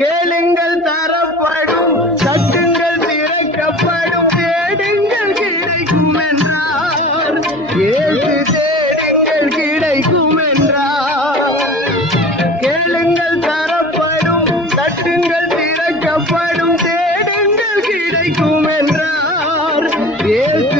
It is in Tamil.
கேளுங்கள் தரப்படும் சட்டுங்கள் திறக்கப்படும் தேடுங்கள் கிடைக்கும் என்றார் ஏழு தேடுங்கள் கிடைக்கும் என்றார் கேளுங்கள் தரப்படும் சட்டுங்கள் திறக்கப்படும் தேடுங்கள் கிடைக்கும் என்றார் ஏழு